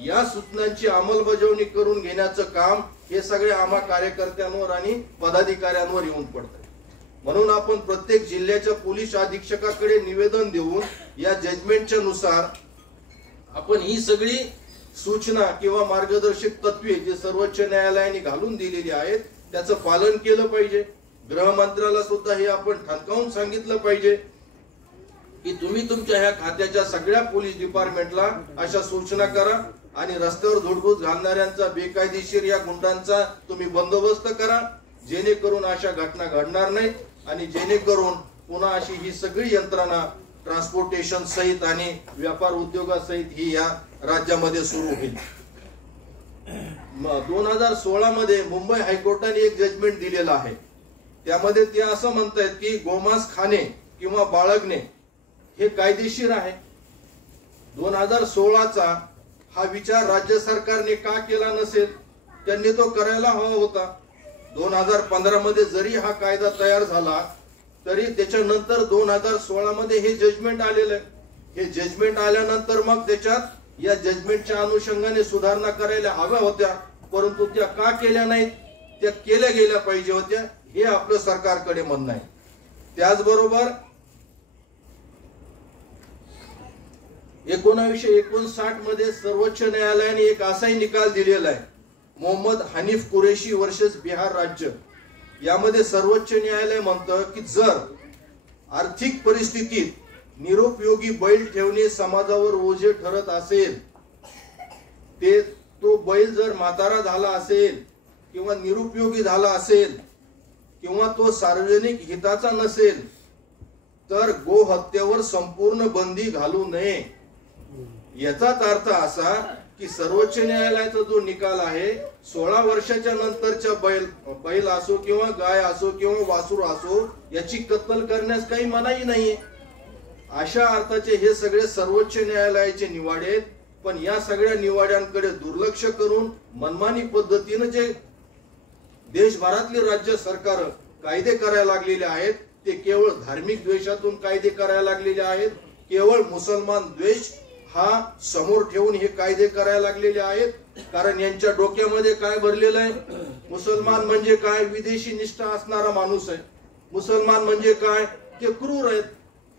या सूचनांची अंमलबजावणी करून घेण्याचं काम हे सगळे आम्हा कार्यकर्त्यांवर आणि पदाधिकाऱ्यांवर येऊन पडतं। म्हणून आपण प्रत्येक जिल्ह्याच्या पोलीस अधीक्षकाकडे निवेदन देऊन या जजमेंटच्या नुसार आपण ही सगळी सूचना किंवा मार्गदर्शक तत्वे जे सर्वोच्च न्यायालयाने घालून दिलेली आहेत त्याचं पालन केलं पाहिजे। गृहमंत्र्याला सुद्धा हे आपण ठणकावून सांगितलं पाहिजे की तुम्ही तुमच्या ह्या खात्याच्या सगळ्या पोलीस डिपार्टमेंटला अशा सूचना करा आणि रस्त्यावर धुडगूस घालणाऱ्यांचा, बेकायदेशीर या गुंडांचा तुम्ही बंदोबस्त करा, जेणेकरून अशा घटना घडणार नाहीत आणि जेणेकरून पुन्हा अशी ही सगळी यंत्रणा ट्रान्सपोर्टेशन सहित आणि व्यापार उद्योगासहित ही या राज्यामध्ये सुरू होईल। 2016 मध्ये मुंबई हायकोर्टाने एक जजमेंट दिलेला आहे, त्यामध्ये ते असं म्हणतात की गोमांस खाणे किंवा बाळगणे हे कायदेशीर आहे। 2016चा हा विचार राज्य सरकारने का केला नसेल? त्यांनी तो करायला हवा होता। 2015 मध्ये जरी हा कायदा तयार झाला तरी त्याच्यानंतर 2016 मध्ये हे जजमेंट आलेलं आहे। हे जजमेंट आल्यानंतर मग त्याच्यात या जजमेंटच्या अनुषंगाने सुधारणा करायला हव्या होत्या, परंतु त्या का केल्या नाहीत? त्या केल्या गेल्या पाहिजे होत्या, हे आपलं सरकारकडे म्हणणं आहे। त्याचबरोबर 1959 मध्ये सर्वोच्च न्यायालयाने एक असाही निकाल दिलेला आहे, मोहम्मद हनीफ कुरेशी वर्सेस बिहार राज्य। यामध्ये सर्वोच्च न्यायालय म्हणतं की जर आर्थिक परिस्थितीत निरुपयोगी बैल ठेवणे समाजावर ओझे ठरत असेल, तो बैल जर म्हातारा झाला असेल किंवा निरुपयोगी झाला असेल किंवा तो सार्वजनिक हिताचा नसेल तर गो हत्येवर संपूर्ण बंदी घालू नये। याचाच अर्थ असा की सर्वोच्च न्यायालयाचा जो निकाल आहे 16 वर्षाच्या नंतरच्या बैल असो किंवा गाय असो किंवा वासरू असो याची कत्तल करण्यास काही मनाई नाहीये। अशा अर्थाचे हे सगळे सर्वोच्च न्यायालयाचे निवाडे आहेत, पण या सगळ्या निवाड्यांकडे दुर्लक्ष करून मनमानी पद्धतीने जे देशभरातली राज्य सरकार कायदे करायला लागलेले आहेत ते केवळ धार्मिक द्वेषातून कायदे करायला लागलेले आहेत केवळ मुसलमान द्वेष हा समोर ठेवून हे कायदे करायला लागलेले आहेत. कारण यांच्या डोक्यामध्ये काय भरलेलं आहे, मुसलमान म्हणजे काय, विदेशी निष्ठा असणारा माणूस आहे. मुसलमान म्हणजे काय, ते क्रूर आहेत,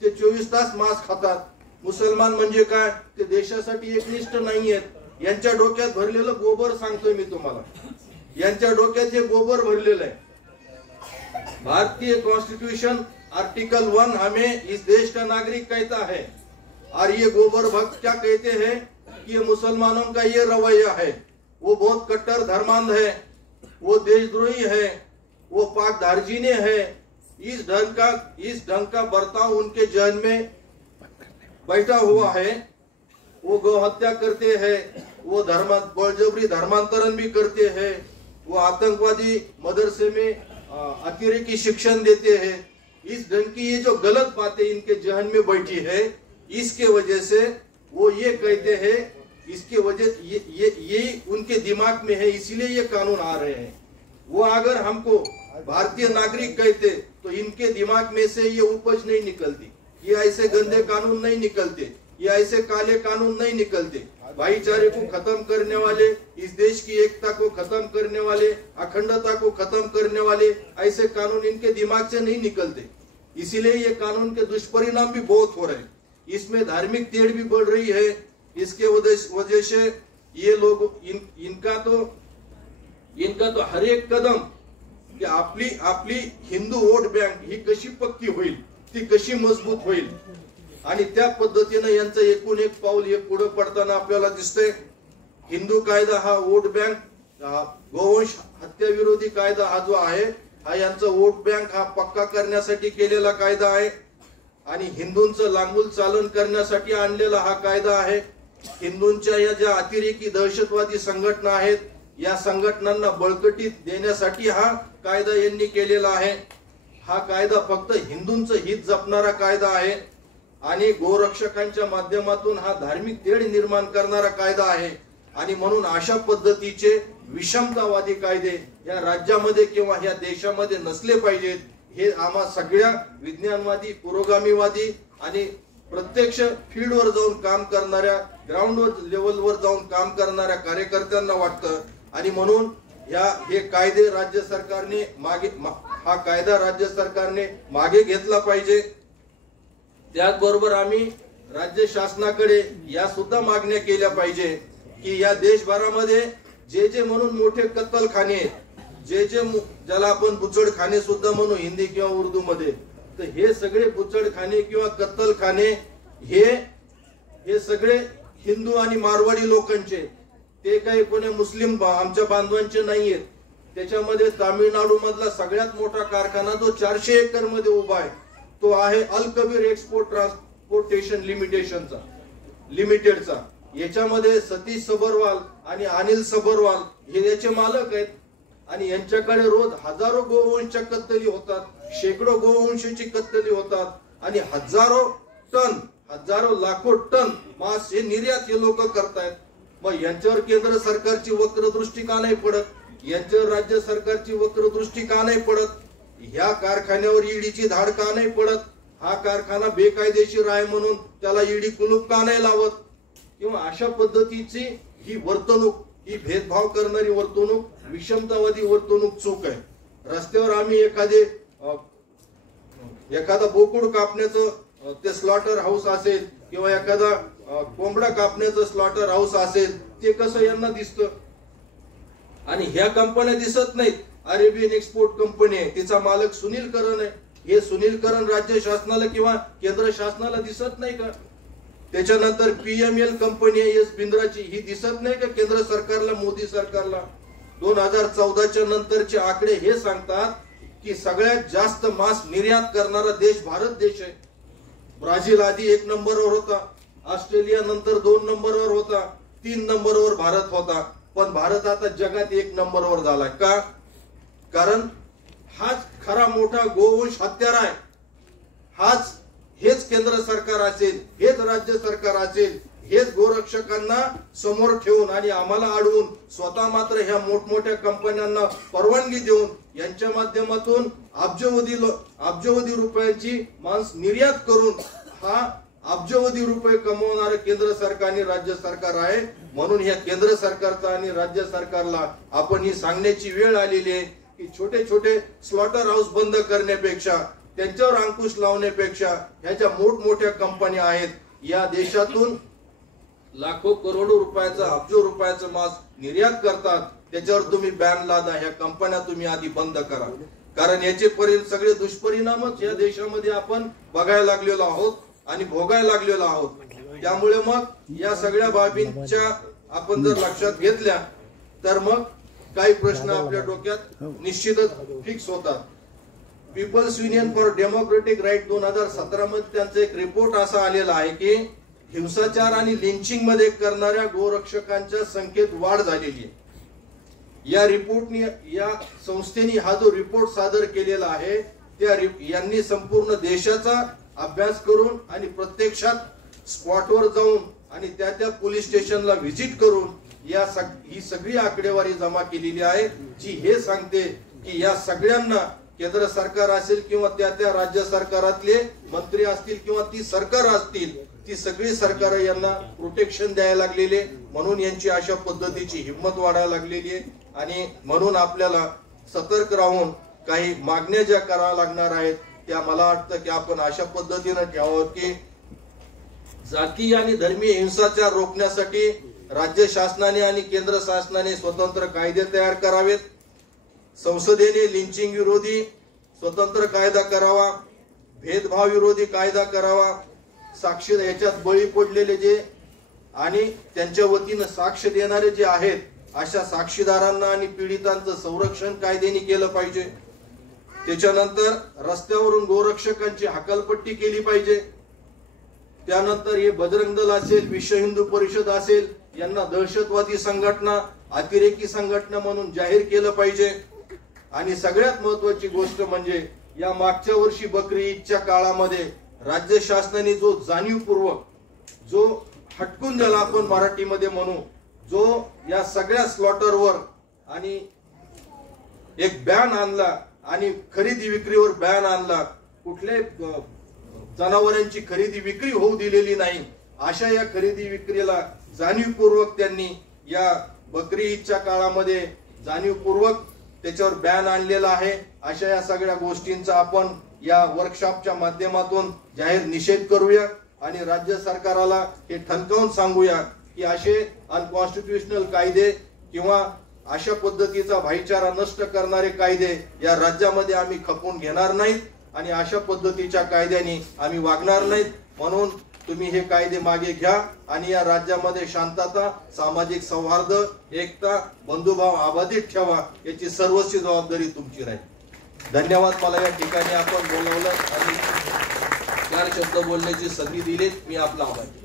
ते 24 तास मांस खातात. मुसलमान म्हणजे काय, ते देशासाठी एकनिष्ठ नाही आहेत. यांच्या डोक्यात भरलेलं गोबर सांगतोय मी तुम्हाला, यांच्या डोक्यात हे गोबर भरलेलं आहे. भारतीय कॉन्स्टिट्यूशन आर्टिकल 1 हमें इस देश का नागरिक कहता है और ये गोबर भक्त क्या कहते हैं कि ये मुसलमानों का ये रवैया है, वो बहुत कट्टर धर्मांध है, वो देशद्रोही है, वो पाक धार्जिने है. इस ढंग का बर्ताव उनके जहन में बैठा हुआ है. वो गौ हत्या करते हैं, वो बलजबरी धर्मांतरण भी करते हैं, वो आतंकवादी मदरसे में अतिरेकी शिक्षण देते हैं. इस ढंग की ये जो गलत बातें इनके जहन में बैठी है, इसके वजह से वो ये कहते हैं, इसके वजह ये उनके दिमाग में है, इसीलिए ये कानून आ रहे हैं. वो अगर हमको भारतीय नागरिक कहते तो इनके दिमाग में से ये उपज नहीं निकलती, ये ऐसे गंदे कानून नहीं निकलते, ये ऐसे काले कानून नहीं निकलते. भाईचारे को खत्म करने वाले, इस देश की एकता को खत्म करने वाले, अखंडता को खत्म करने वाले ऐसे कानून इनके दिमाग से नहीं निकलते. इसीलिए ये कानून के दुष्परिणाम भी बहुत हो रहे हैं. इसमें धार्मिक तेड़ भी बढ़ रही है. इसके वजह से ये लोग इनका तो हर एक कदम की आपली हिंदू वोट बँक ही कशी पक्की होईल, ती कशी मजबूत होईल, आणि त्या पद्धतीने यांचं एकूण एक पाऊल एक पुढे पडताना आपल्याला दिसतंय. हिंदू कायदा हा वोट बँक, गोवंश हत्या विरोधी कायदा हा जो आहे हा यांचा वोट बँक हा पक्का करण्यासाठी केलेला कायदा आहे आणि हिंदूंचं लांगूल चालन करण्यासाठी आणलेला हा कायदा आहे. हिंदूंच्या या ज्या अतिरेकी दहशतवादी संघटना आहेत, या संघटनांना बळकटी देण्यासाठी हा कायदा यांनी केलेला आहे. हा कायदा फक्त हिंदूंचं हित जपणारा कायदा आहे आणि गोरक्षकांच्या माध्यमातून हा धार्मिक तेढ निर्माण करणारा कायदा आहे. आणि म्हणून अशा पद्धतीचे विषमतावादी कायदे या राज्यामध्ये किंवा या देशामध्ये नसले पाहिजेत. हे आम्हा सगळ्या विज्ञानवादी, पुरोगामीवादी आणि प्रत्यक्ष फील्डवर जाऊन काम करणाऱ्या, ग्राउंडवर लेवलवर जाऊन काम करणाऱ्या कार्यकर्त्यांना वाटतं. आणि म्हणून हे कायदे राज्य सरकारने हा कायदा राज्य सरकारने मागे घेतला पाहिजे. त्याचबरोबर आम्ही राज्य शासनाकडे या सुद्धा मागण्या केल्या पाहिजे की या देशभरामध्ये जे म्हणून मोठे कत्तलखाने, ज्याला आपण बुचडखाने सुद्धा म्हणू हिंदी किंवा उर्दू मध्ये, तर हे सगळे बुचडखाने किंवा कत्तलखाने हे सगळे हिंदू आणि मारवाडी लोकांचे, ते काही कोणी मुस्लिम आमच्या बांधवांचे नाहीयेत. त्याच्यामध्ये तामिळनाडू मधला सगळ्यात मोठा कारखाना जो 400 एकर मध्ये उभा आहे तो आहे अल कबीर एक्सपोर्ट ट्रान्सपोर्टेशन लिमिटेडचा. याच्यामध्ये सतीश सबरवाल आणि अनिल सबरवाल हे याचे मालक आहेत आणि यांच्याकडे रोज हजारो गोवंश कत्तली होतात, शेकडो गोवंशाची कत्तली होतात आणि हजारो लाखो टन मांस हे निर्यात हे लोक करतायत. मग यांच्यावर केंद्र सरकारची वक्रदृष्टी का नाही पडत, यांच्यावर राज्य सरकारची वक्रदृष्टी का नाही पडत, ह्या कारखान्यावर ईडीची धाड का नाही पडत, हा कारखाना बेकायदेशीर आहे म्हणून त्याला ईडी कुलूप का नाही लावत, किंवा अशा पद्धतीची ही वर्तणूक, ही भेदभाव करणारी वर्तणूक, विषमतावादी वर्तणूक चूक आहे. रस्त्यावर आम्ही एखादा बोकुड कापण्याचं ते स्लॉटर हाऊस असेल किंवा एखादा कोंबडा कापण्याचं स्लॉटर हाऊस असेल, ते कसं यांना दिसतं आणि ह्या कंपन्या दिसत नाहीत. अरेबियन एक्सपोर्ट कंपनी आहे, तिचा मालक सुनील करण आहे. हे सुनील करण राज्य शासनाला किंवा केंद्र शासनाला दिसत नाही का? त्याच्यानंतर PML कंपनी आहे एस बिंद्राची, ही दिसत नाही का केंद्र सरकारला, मोदी सरकारला? 2014च्या नंतरचे आकडे हे सांगतात की सगळ्यात जास्त मांस निर्यात करणारा देश भारत देश आहे. ब्राझील आधी 1 नंबरवर होता, ऑस्ट्रेलिया नंतर 2 नंबरवर होता, 3 नंबरवर भारत होता. पण भारत आता जगात 1 नंबरवर झाला. का? कारण हाच खरा मोठा गोवंश हत्यारा आहे. हेच केंद्र सरकार असेल, हेच राज्य सरकार असेल, हेच गोरक्षकांना समोर ठेवून आणि आम्हाला अडवून स्वतः मात्र ह्या मोठमोठ्या कंपन्यांना परवानगी देऊन यांच्या माध्यमातून अब्जवधी रुपयांची मांस निर्यात करून हा अब्जावधी रुपये कमवणारे केंद्र सरकार आणि राज्य सरकार आहे. म्हणून या केंद्र सरकारचा आणि राज्य सरकारला आपण ही सांगण्याची वेळ आलेली आहे की छोटे छोटे स्लॉटर हाऊस बंद करण्यापेक्षा, त्यांच्यावर अंकुश लावण्यापेक्षा ह्या ज्या मोठमोठ्या कंपन्या आहेत या देशातून लाखो करोडो रुपयाचा, अब्जो रुपयाचा मांस निर्यात करतात, त्याच्यावर तुम्ही बॅन लादा. ह्या कंपन्या तुम्ही आधी बंद करा. कारण याचे सगळे दुष्परिणामच या देशामध्ये आपण बघायला लागलेलो आहोत आणि भोगायला लागलेलो आहोत. त्यामुळे मग या सगळ्या बाबींच्या आपण जर लक्षात घेतल्या तर मग काही प्रश्न आपल्या डोक्यात निश्चितच फिक्स होतात. People's union for democratic right 2017 मध्ये त्यांचा एक रिपोर्ट असा आलेला आहे की हिंसाचार आणि लिंचिंग मध्ये करणाऱ्या गोरक्षकांच्या संख्येत वाढ झालेली आहे. या रिपोर्टनी, या संस्थेने हा जो रिपोर्ट सादर केलेला आहे त्या यांनी संपूर्ण देशाचा अभ्यास करून आणि प्रत्यक्षात स्पॉटवर जाऊन आणि त्या पोलीस स्टेशनला व्हिजिट करून ही सगळी आकडेवारी जमा केलेली आहे, जी हे सांगते की या सगळ्यांना केंद्र सरकार असेल किंवा त्या राज्य सरकारातले मंत्री असतील किंवा ती सरकार असतील, ती सगळी सरकार यांना प्रोटेक्शन द्यायला लागलेले. म्हणून यांची अशा पद्धतीची हिंमत वाढायला लागलेली आहे. आणि म्हणून आपल्याला सतर्क राहून काही मागण्या ज्या कराव्या लागणार आहेत त्या मला वाटतं की आपण अशा पद्धतीने ठेवावं की जातीय आणि धर्मीय हिंसाचार रोखण्यासाठी राज्य शासनाने आणि केंद्र शासनाने स्वतंत्र कायदे तयार करावेत. संसदेने लिंचिंग विरोधी स्वतंत्र कायदा करावा, भेदभाव विरोधी कायदा करावा. साक्षी याच्यात बळी पडलेले जे आणि त्यांच्या वतीनं साक्ष देणारे जे आहेत अशा साक्षीदारांना आणि पीडितांचं संरक्षण कायद्याने केलं पाहिजे. त्याच्यानंतर रस्त्यावरून गोरक्षकांची हकालपट्टी केली पाहिजे. त्यानंतर हे बजरंग दल असेल, विश्व हिंदू परिषद असेल, यांना दहशतवादी संघटना, अतिरेकी संघटना म्हणून जाहीर केलं पाहिजे. आणि सगळ्यात महत्वाची गोष्ट म्हणजे या मागच्या वर्षी बकरी ईदच्या काळामध्ये राज्य शासनाने जो जाणीवपूर्वक, जो हटकून ज्याला आपण मराठीमध्ये म्हणू, जो या सगळ्या स्लॉटरवर आणि एक बॅन आणला आणि खरेदी विक्रीवर बॅन आणला, कुठल्याही जनावरांची खरेदी विक्री होऊ दिलेली नाही, अशा या खरेदी विक्रीला जाणीवपूर्वक त्यांनी या बकरी ईदच्या काळामध्ये जाणीवपूर्वक त्याच्यावर बॅन आणलेला आहे. अशा या सगळ्या गोष्टींचा आपण या वर्कशॉपच्या माध्यमातून जाहीर निषेध करूया आणि राज्य सरकारला हे ठणकावून सांगूया की असे अनकॉन्स्टिट्यूशनल कायदे किंवा अशा पद्धतीचा भाईचारा नष्ट करणारे कायदे या राज्यामध्ये आम्ही खपवून घेणार नाहीत आणि अशा पद्धतीच्या कायद्याने आम्ही वागणार नाहीत. म्हणून तुम्ही हे कायदे मागे घ्या आणि या राज्यामध्ये शांतता, सामाजिक सौहार्द, एकता, बंधुभाव अबाधित ठेवा, याची सर्वस्वी जबाबदारी तुमची राहील. धन्यवाद. मला या ठिकाणी आपण बोलवलं आणि 4 शब्द बोलण्याची संधी दिली. मी आपला आभारी.